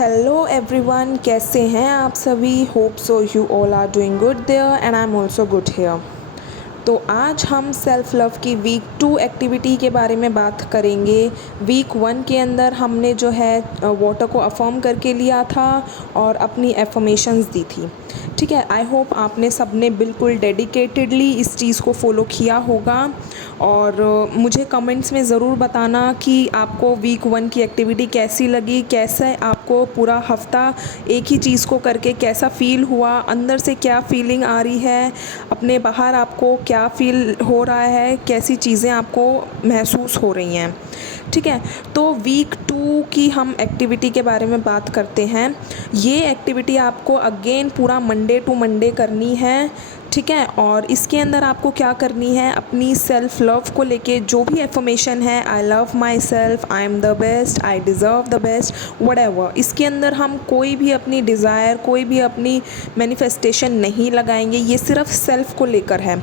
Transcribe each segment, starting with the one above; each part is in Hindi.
हेलो एवरीवन, कैसे हैं आप सभी। Hope so you all are doing good there and I am also good here. तो आज हम सेल्फ़ लव की वीक 2 एक्टिविटी के बारे में बात करेंगे। वीक 1 के अंदर हमने जो है वाटर को अफर्म करके लिया था और अपनी एफर्मेशंस दी थी। ठीक है, आई होप आपने सबने बिल्कुल डेडिकेटेडली इस चीज़ को फॉलो किया होगा। और मुझे कमेंट्स में ज़रूर बताना कि आपको वीक 1 की एक्टिविटी कैसी लगी, कैसे आपको पूरा हफ्ता एक ही चीज़ को करके कैसा फ़ील हुआ, अंदर से क्या फ़ीलिंग आ रही है, अपने बाहर आपको क्या फ़ील हो रहा है, कैसी चीज़ें आपको महसूस हो रही हैं। ठीक है, तो वीक 2 की हम एक्टिविटी के बारे में बात करते हैं। ये एक्टिविटी आपको अगेन पूरा मंडे टू मंडे करनी है। ठीक है, और इसके अंदर आपको क्या करनी है, अपनी सेल्फ़ लव को लेके जो भी एफर्मेशन है, आई love myself, I am the best, I deserve the best, whatever, इसके अंदर हम कोई भी अपनी डिज़ायर, कोई भी अपनी मैनिफेस्टेशन नहीं लगाएंगे। ये सिर्फ सेल्फ़ को लेकर है।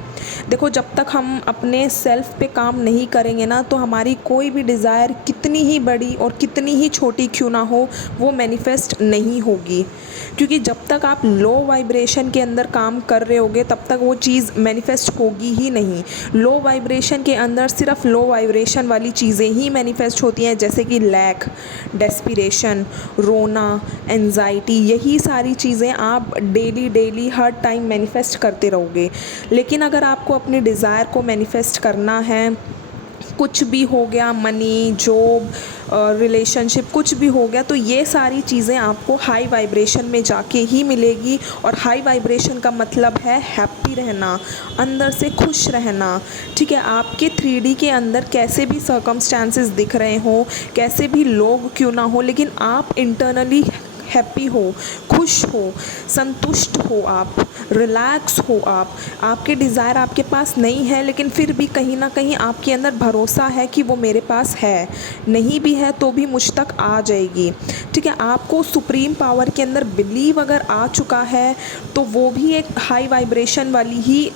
देखो, जब तक हम अपने सेल्फ़ पे काम नहीं करेंगे ना, तो हमारी कोई भी डिज़ायर कितनी ही बड़ी और कितनी ही छोटी क्यों ना हो, वो मैनिफेस्ट नहीं होगी। क्योंकि जब तक आप लो वाइब्रेशन के अंदर काम कर रहे होगे, तब तक वो चीज़ मैनिफेस्ट होगी ही नहीं। लो वाइब्रेशन के अंदर सिर्फ लो वाइब्रेशन वाली चीज़ें ही मैनिफेस्ट होती हैं, जैसे कि लैक, डेस्पिरेशन, रोना, एंजाइटी। यही सारी चीज़ें आप डेली हर टाइम मैनिफेस्ट करते रहोगे। लेकिन अगर आपको अपनी डिज़ायर को मैनिफेस्ट करना है, कुछ भी हो गया, मनी, जॉब, रिलेशनशिप, कुछ भी हो गया, तो ये सारी चीज़ें आपको हाई वाइब्रेशन में जाके ही मिलेगी। और हाई वाइब्रेशन का मतलब है हैप्पी रहना, अंदर से खुश रहना। ठीक है, आपके 3D के अंदर कैसे भी सर्कमस्टांसेस दिख रहे हों, कैसे भी लोग क्यों ना हो, लेकिन आप इंटरनली हैप्पी हो, खुश हो, संतुष्ट हो, आप रिलैक्स हो। आपके डिज़ायर आपके पास नहीं है, लेकिन फिर भी कहीं ना कहीं आपके अंदर भरोसा है कि वो मेरे पास है, नहीं भी है तो भी मुझ तक आ जाएगी। ठीक है, आपको सुप्रीम पावर के अंदर बिलीव अगर आ चुका है, तो वो भी एक हाई वाइब्रेशन वाली ही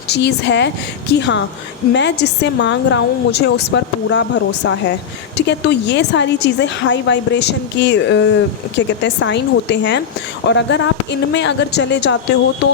चीज़ है कि हाँ, मैं जिससे मांग रहा हूँ मुझे उस पर पूरा भरोसा है। ठीक है, तो ये सारी चीज़ें हाई वाइब्रेशन की क्या कहते हैं, साइन होते हैं। और अगर आप इनमें अगर चले जाते हो, तो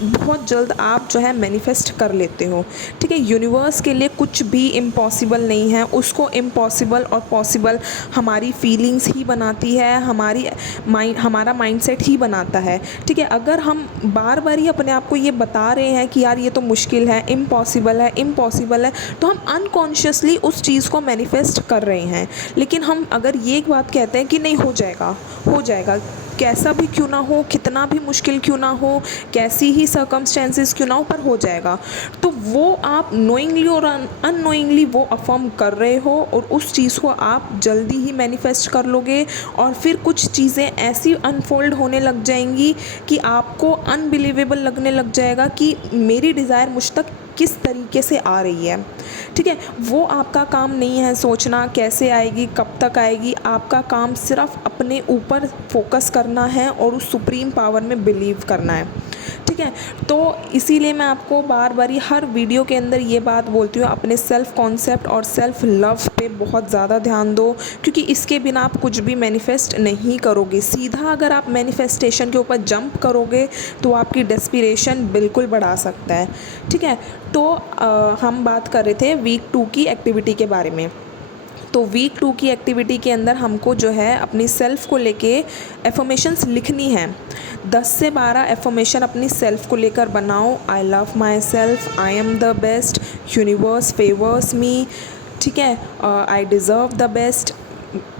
बहुत जल्द आप जो है मैनिफेस्ट कर लेते हो। ठीक है, यूनिवर्स के लिए कुछ भी इम्पॉसिबल नहीं है। उसको इम्पॉसिबल और पॉसिबल हमारी फीलिंग्स ही बनाती है, हमारा माइंडसेट ही बनाता है। ठीक है, अगर हम बार बार ही अपने आप को ये बता रहे हैं कि यार ये तो मुश्किल है, इम्पॉसिबल है, इम्पॉसिबल है, तो हम अनकॉन्शियसली उस चीज़ को मैनिफेस्ट कर रहे हैं। लेकिन हम अगर ये एक बात कहते हैं कि नहीं, हो जाएगा, हो जाएगा, कैसा भी क्यों ना हो, कितना भी मुश्किल क्यों ना हो, कैसी ही सर्कमस्टेंसेस क्यों ना हो, पर हो जाएगा, तो वो आप नोइंगली और अननोइंगली वो अफर्म कर रहे हो, और उस चीज़ को आप जल्दी ही मैनिफेस्ट कर लोगे। और फिर कुछ चीज़ें ऐसी अनफोल्ड होने लग जाएंगी कि आपको अनबिलीवेबल लगने लग जाएगा कि मेरी डिज़ायर मुझ तक किस तरीके से आ रही है। ठीक है, वो आपका काम नहीं है सोचना कैसे आएगी, कब तक आएगी। आपका काम सिर्फ अपने ऊपर फोकस करना है और उस सुप्रीम पावर में बिलीव करना है। ठीक है, तो इसीलिए मैं आपको बार बार हर वीडियो के अंदर ये बात बोलती हूँ, अपने सेल्फ़ कॉन्सेप्ट और सेल्फ़ लव पे बहुत ज़्यादा ध्यान दो, क्योंकि इसके बिना आप कुछ भी मैनिफेस्ट नहीं करोगे। सीधा अगर आप मैनिफेस्टेशन के ऊपर जंप करोगे, तो आपकी डेस्पिरेशन बिल्कुल बढ़ा सकता है। ठीक है, तो हम बात कर रहे थे वीक 2 की एक्टिविटी के बारे में। तो वीक 2 की एक्टिविटी के अंदर हमको जो है अपनी सेल्फ़ को लेके एफर्मेशंस लिखनी है। 10 से 12 एफर्मेशन अपनी सेल्फ़ को लेकर बनाओ। I love myself, I am the best, universe favours me. ठीक है, आई डिज़र्व द बेस्ट,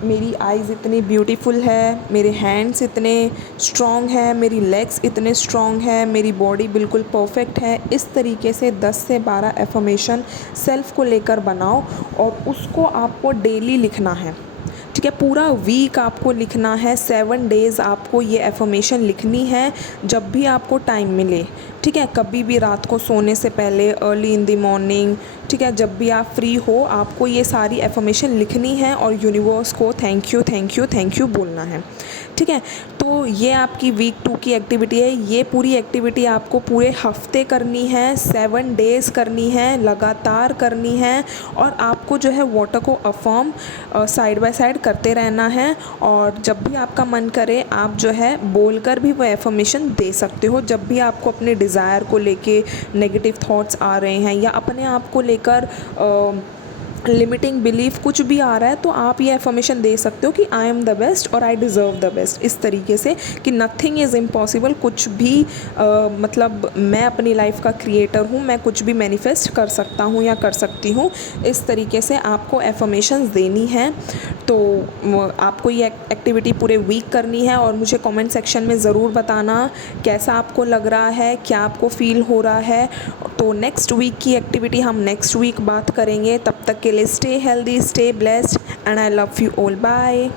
मेरी आइज़ इतनी ब्यूटीफुल है, मेरे हैंड्स इतने स्ट्रॉन्ग हैं, मेरी लेग्स इतने स्ट्रॉन्ग है, मेरी बॉडी बिल्कुल परफेक्ट है। इस तरीके से 10 से 12 एफर्मेशन सेल्फ़ को लेकर बनाओ, और उसको आपको डेली लिखना है। ठीक है, पूरा वीक आपको लिखना है, 7 डेज़ आपको ये एफर्मेशन लिखनी है, जब भी आपको टाइम मिले। ठीक है, कभी भी रात को सोने से पहले, अर्ली इन द मॉर्निंग। ठीक है, जब भी आप फ्री हो, आपको ये सारी एफर्मेशन लिखनी है और यूनिवर्स को thank you thank you thank you बोलना है। ठीक है। तो ये आपकी वीक 2 की एक्टिविटी है। ये पूरी एक्टिविटी आपको पूरे हफ्ते करनी है, 7 डेज़ करनी है, लगातार करनी है और आपको जो है वाटर को अफर्म साइड बाय साइड करते रहना है। और जब भी आपका मन करे आप जो है बोलकर भी वो एफर्मेशन दे सकते हो। जब भी आपको अपने डिज़ायर को लेके नेगेटिव थॉट्स आ रहे हैं या अपने आप को लेकर लिमिटिंग बिलीफ कुछ भी आ रहा है, तो आप ये एफर्मेशन दे सकते हो कि आई एम द बेस्ट और आई डिज़र्व द बेस्ट, इस तरीके से कि नथिंग इज़ इम्पॉसिबल। कुछ भी मतलब मैं अपनी लाइफ का क्रिएटर हूँ, मैं कुछ भी मैनिफेस्ट कर सकता हूँ या कर सकती हूँ। इस तरीके से आपको एफर्मेशंस देनी है। तो आपको ये एक्टिविटी पूरे वीक करनी है और मुझे कमेंट सेक्शन में ज़रूर बताना कैसा आपको लग रहा है, क्या आपको फ़ील हो रहा है। तो नेक्स्ट वीक की एक्टिविटी हम नेक्स्ट वीक बात करेंगे। तब तक के लिए stay healthy, stay blessed and I love you all. Bye.